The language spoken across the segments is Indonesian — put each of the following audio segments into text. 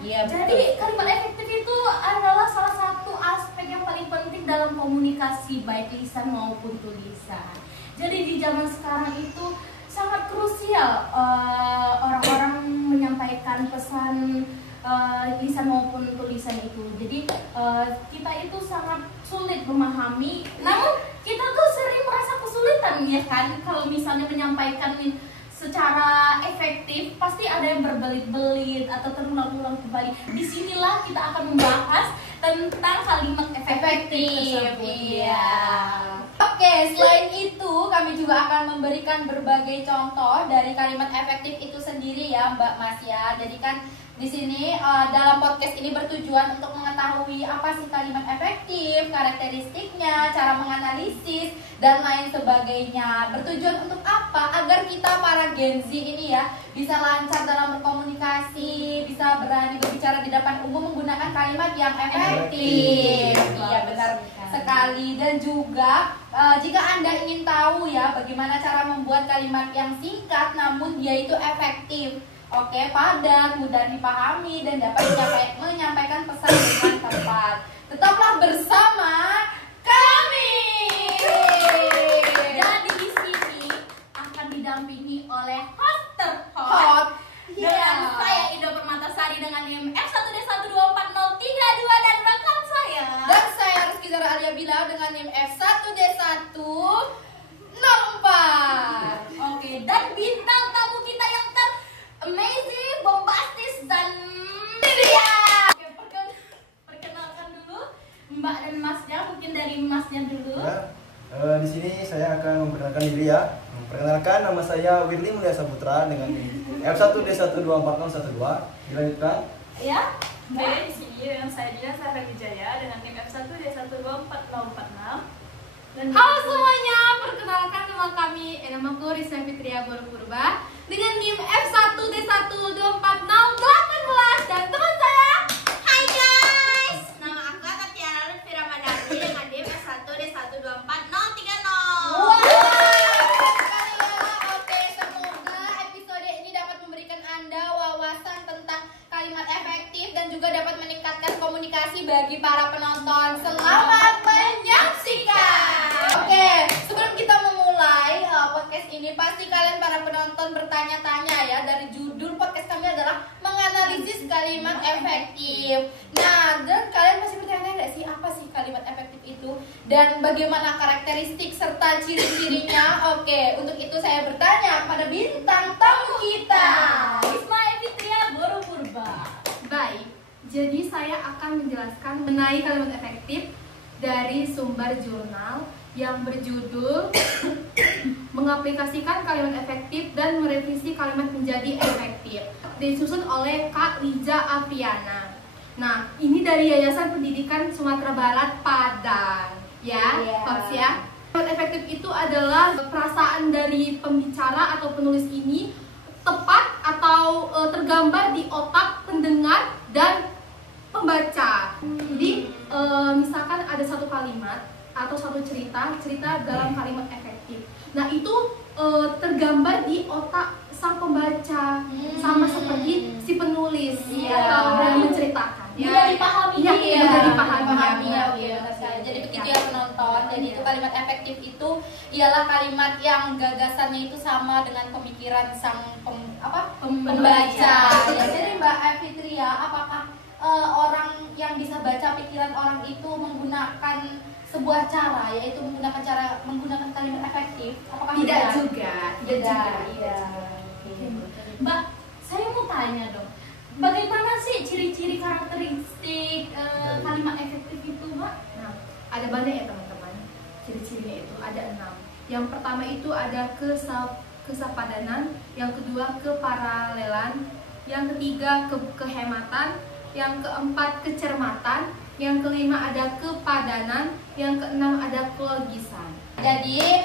Iya, Jadi kalimat efektif itu adalah salah satu aspek yang paling penting dalam komunikasi baik lisan maupun tulisan. Jadi di zaman sekarang itu sangat krusial orang-orang menyampaikan pesan lisan maupun tulisan itu. Jadi kita itu sangat sulit memahami. Namun kita tuh sering merasa kesulitan ya kan kalau misalnya menyampaikan secara efektif, pasti ada yang berbelit-belit atau terulang-ulang kembali. Disinilah kita akan membahas tentang kalimat efektif tersebut. Iya. Oke, selain itu kami juga akan memberikan berbagai contoh dari kalimat efektif itu sendiri ya, Mbak Mas ya. Jadi kan di sini dalam podcast ini bertujuan untuk mengetahui apa sih kalimat efektif, karakteristiknya, cara menganalisis dan lain sebagainya. Bertujuan untuk apa? Agar kita para Gen Z ini ya bisa lancar dalam berkomunikasi, bisa berani berbicara di depan umum menggunakan kalimat yang efektif. Iya, benar sekali. Dan juga jika Anda ingin tahu ya bagaimana cara membuat kalimat yang singkat namun dia itu efektif, oke, padat, mudah dipahami dan dapat menyampaikan pesan dengan tepat, tetaplah bersama kami. Jadi di sini akan didampingi oleh host terhot dengan saya Ido Permatasari dengan NIM F1D1240332 dan rekan saya. Dan saya Rizky Zara Alia Bila dengan NIM F1D104. Oke, dan bintang tamu kita yang amazing, bombastis dan dia. Oke, perkenalkan dulu Mbak dan Masnya, mungkin dari Masnya dulu. Ya, di sini saya akan memperkenalkan diri ya. Perkenalkan, nama saya Wirli Mulia Saputra dengan F1D1240112. Dilanjutkan. Ya. Oke, di sini dengan saya Dina Sarah Wijaya dengan NIM F1D1244046. Halo semuanya, perkenalkan nama kami, namaku Rizna Fitria Borpurba dengan NIM F1D12418 dan teman saya. Hai guys, nama aku Tatiana Lutfi Ramadhani dengan NIM F1D1243030. Oke, semoga episode ini dapat memberikan Anda wawasan tentang kalimat efektif dan juga dapat meningkatkan komunikasi bagi para penonton. Selamat menyaksikan. Oke, sebelum kita memulai podcast ini, pasti kalian para penonton bertanya-tanya ya. Dari judul podcast kami adalah menganalisis kalimat efektif. Nah, dan kalian masih bertanya nggak sih apa sih kalimat efektif itu dan bagaimana karakteristik serta ciri-cirinya? Oke, untuk itu saya bertanya pada bintang tamu kita. Isma Fitria Borpurba. Baik, jadi saya akan menjelaskan mengenai kalimat efektif dari sumber jurnal yang berjudul Mengaplikasikan Kalimat Efektif dan Merevisi Kalimat Menjadi Efektif, disusun oleh Kak Liza Aviana. Nah, ini dari Yayasan Pendidikan Sumatera Barat Padang, ya, Hops ya. Kalimat efektif itu adalah perasaan dari pembicara atau penulis ini tepat atau tergambar di otak pendengar dan pembaca. Jadi misalkan ada satu kalimat atau satu cerita dalam kalimat efektif. Nah itu tergambar di otak sang pembaca, sama seperti si penulis yang menceritakan. Mudah dipahami. Iya, mudah dipahami. Jadi begitu ya penonton. Jadi itu kalimat efektif itu ialah kalimat yang gagasannya itu sama dengan pemikiran sang pembaca. Ya, jadi Mbak Fitria, apakah orang yang bisa baca pikiran orang itu menggunakan sebuah cara, yaitu menggunakan kalimat efektif? Apakah Tidak juga. Mbak, saya mau tanya dong, bagaimana sih ciri-ciri karakteristik kalimat efektif itu, Mbak? Nah, ada banyak ya teman-teman. Ciri-cirinya itu ada 6. Yang pertama itu ada kesepadanan, yang kedua keparalelan, yang ketiga kehematan, yang keempat kecermatan, yang kelima ada kepadanan, yang keenam ada kelogisan. Jadi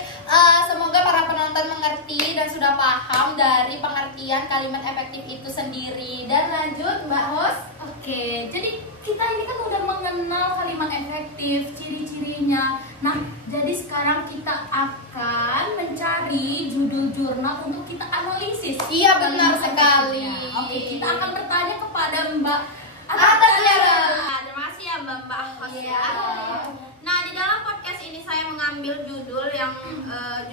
semoga para penonton mengerti dan sudah paham dari pengertian kalimat efektif itu sendiri. Dan lanjut Mbak Hos. Oke, jadi kita ini kan udah mengenal kalimat efektif, ciri-cirinya. Nah, jadi sekarang kita akan mencari judul jurnal untuk kita analisis. Iya, benar sekali. Oke, kita akan bertanya kepada Mbak mengambil judul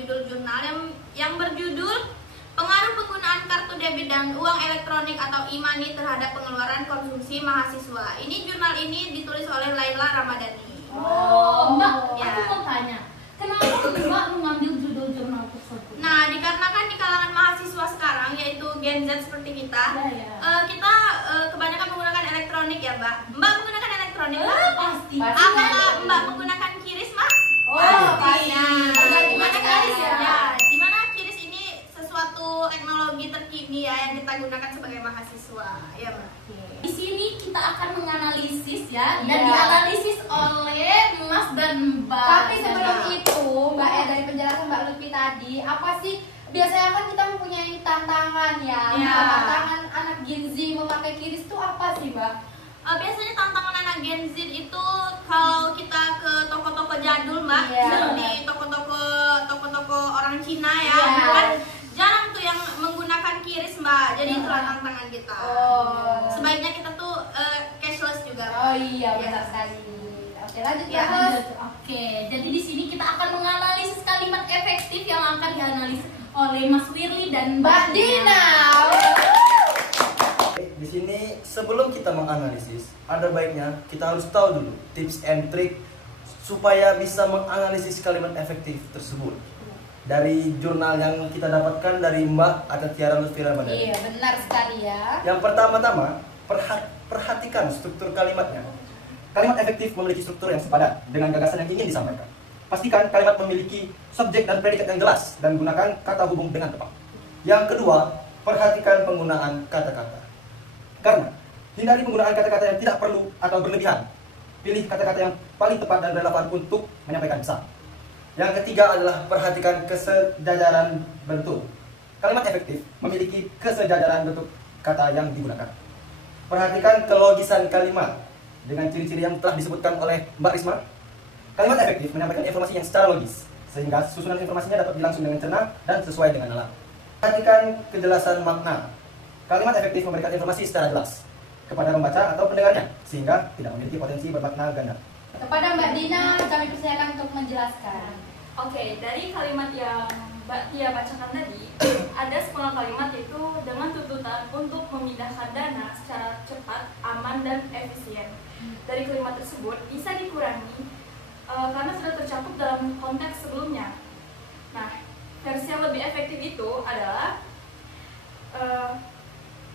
judul jurnal yang berjudul Pengaruh Penggunaan Kartu Debit dan Uang Elektronik atau e-money terhadap pengeluaran konsumsi mahasiswa. Ini jurnal ini ditulis oleh Laila Ramadhani. Oh, Mbak, Ya. aku mau tanya, kenapa Mbak mengambil judul jurnal tersebut? Nah, dikarenakan di kalangan mahasiswa sekarang, yaitu Gen Z seperti kita, kita kebanyakan menggunakan elektronik ya, Mbak. Mbak menggunakan elektronik, Mbak? Pasti. Apakah Mbak menggunakan QRIS, Mbak? pasti. Gimana QRIS ya? ya? Dimana QRIS ini sesuatu teknologi terkini ya yang kita gunakan sebagai mahasiswa, ya, Mbak. Di sini kita akan menganalisis ya, dan Iya. dianalisis oleh Mas dan Mbak. Tapi sebelum itu, Mbak ya, dari penjelasan Mbak Lutfi tadi, apa sih biasanya kan kita mempunyai tantangan ya? Iya. Nah, tantangan anak Gen Z memakai QRIS itu apa sih, Mbak? Biasanya tantangan anak Gen Z itu kalau kita ke toko-toko jadul, Mbak, Iya. seperti toko-toko orang Cina ya, Iya. kan jarang tuh yang menggunakan QRIS, Mbak. Jadi itulah tantangan kita. Oh. Sebaiknya kita tuh cashless juga. Oh iya, Iya. benar sekali. Oke, lanjut Ya, terus. Oke, jadi di sini kita akan menganalisis kalimat efektif yang akan dianalisis oleh Mas Wirly dan Mbak Dina. Di sini sebelum kita menganalisis, ada baiknya kita harus tahu dulu tips and trick supaya bisa menganalisis kalimat efektif tersebut. Dari jurnal yang kita dapatkan dari Mbak Tiara Lutfi Ramadhani. Iya, benar sekali ya. Yang pertama-tama, perhatikan struktur kalimatnya. Kalimat efektif memiliki struktur yang sepadan dengan gagasan yang ingin disampaikan. Pastikan kalimat memiliki subjek dan predikat yang jelas dan gunakan kata hubung dengan tepat. Yang kedua, perhatikan penggunaan kata-kata. Karena hindari penggunaan kata-kata yang tidak perlu atau berlebihan. Pilih kata-kata yang paling tepat dan relevan untuk menyampaikan pesan. Yang ketiga adalah perhatikan kesejajaran bentuk. Kalimat efektif memiliki kesejajaran bentuk kata yang digunakan. Perhatikan kelogisan kalimat dengan ciri-ciri yang telah disebutkan oleh Mbak Risma. Kalimat efektif menyampaikan informasi yang secara logis, sehingga susunan informasinya dapat dilangsung dengan cerna dan sesuai dengan nalar. Perhatikan kejelasan makna. Kalimat efektif memberikan informasi secara jelas kepada pembaca atau pendengarnya, sehingga tidak memiliki potensi bermakna ganda. Kepada Mbak Dina, kami persilakan untuk menjelaskan. Oke, dari kalimat yang Mbak Tia bacakan tadi, ada sepuluh kalimat yaitu dengan tuntutan untuk memindahkan dana secara cepat, aman, dan efisien. Dari kalimat tersebut bisa dikurangi karena sudah tercakup dalam konteks sebelumnya. Nah, versi yang lebih efektif itu adalah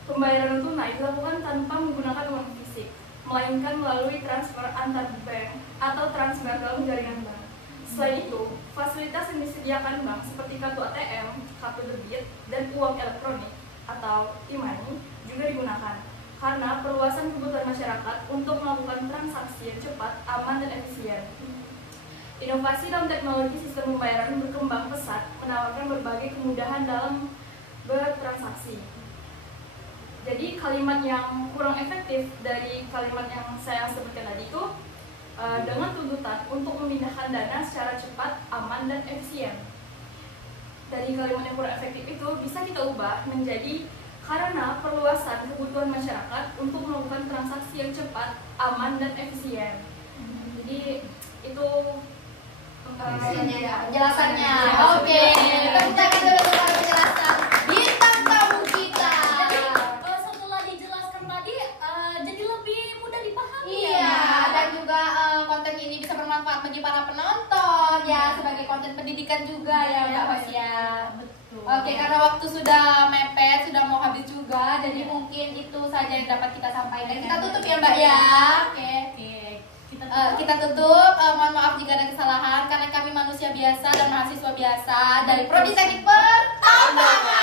pembayaran tunai dilakukan tanpa menggunakan uang fisik, melainkan melalui transfer antar bank atau transfer dalam jaringan bank. Selain itu, fasilitas yang disediakan bank seperti kartu ATM, kartu debit, dan uang elektronik atau e-money juga digunakan karena perluasan kebutuhan masyarakat untuk melakukan transaksi yang cepat, aman, dan efisien. Inovasi dalam teknologi sistem pembayaran berkembang pesat, menawarkan berbagai kemudahan dalam bertransaksi. Jadi kalimat yang kurang efektif dari kalimat yang saya sebutkan tadi itu dengan tuntutan untuk memindahkan dana secara cepat, aman, dan efisien. Dari kalimat yang kurang efektif itu bisa kita ubah menjadi karena perluasan kebutuhan masyarakat untuk melakukan transaksi yang cepat, aman, dan efisien. Jadi itu Penjelasannya. Oke, kita ucapkan dulu kepada penjelasan bintang tamu kita. Jadi setelah dijelaskan tadi jadi lebih mudah dipahami. Iya, dan juga konten ini bisa bermanfaat bagi para penonton ya, sebagai konten pendidikan juga ya Mbak Masya. Betul. Oke, karena waktu sudah mepet, sudah mau habis juga, jadi mungkin itu saja yang dapat kita sampaikan. Kita tutup ya Mbak ya. Oke. Kita tutup. Mohon maaf jika ada kesalahan karena kami manusia biasa dan mahasiswa biasa dari Prodi Teknik Pertambangan.